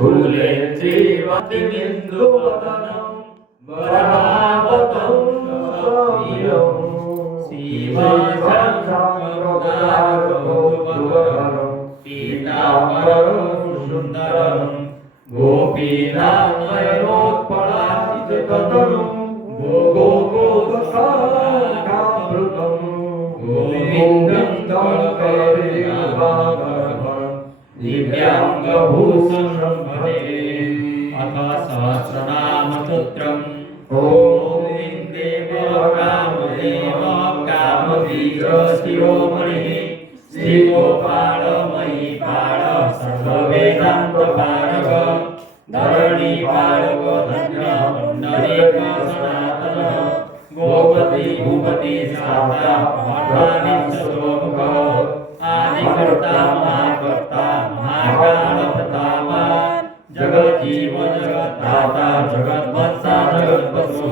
फुलेन्द्रिवतिमिन्दुवदनं वरावतं सौम्यं शिवशङ्करदारकौतुकधरं पीताम्बरं सुन्दरं गोपीनाथनयोत्पलाचिततनुं गोगोगोपसागामृतं गोविन्दं गणकरीभागरं दिव्याङ्गभूषणं भजे। अथ सहस्रनामस्तोत्रम् ॐ गोविन्देव कामदेव कामवीर शिरोमणिः श्रीगोपालमयी पाल सर्ववेदान्तपारग धरणीपालक धन्य पुण्डरीक सनातनः गोपति भूपति शारदा भट्टानिशोभक आदिकर्ता महाकर्ता महाकाल प्रतापवान् जगज्जीव जगद्धाता जगद्वत्सा जगद्वसु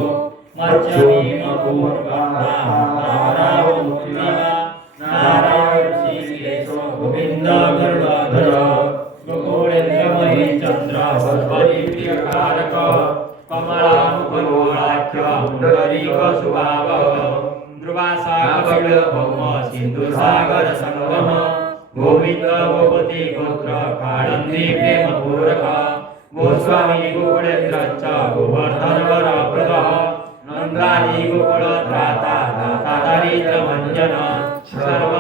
मत्स्यभीमपूर्वकर्ता नारायण नारायण श्रीकेशव गोविन्द गरुडध्वज गोकुलेन्द्रमयी चन्द्र वल्लभी प्रियकारक कमलामुखगोलाख्य पुण्डरीकशुभावः ध्रुवासागरभौम सिन्धुसागरसंगम गोविन्द गोपति गोत्र काळन्दी प्रेमपूरक गोस्वामी गोकुलेन्द्र च गोवर्धनवरप्रदः नन्दादि गोकुलत्राता दाता दारिद्र्यभञ्जन सर्व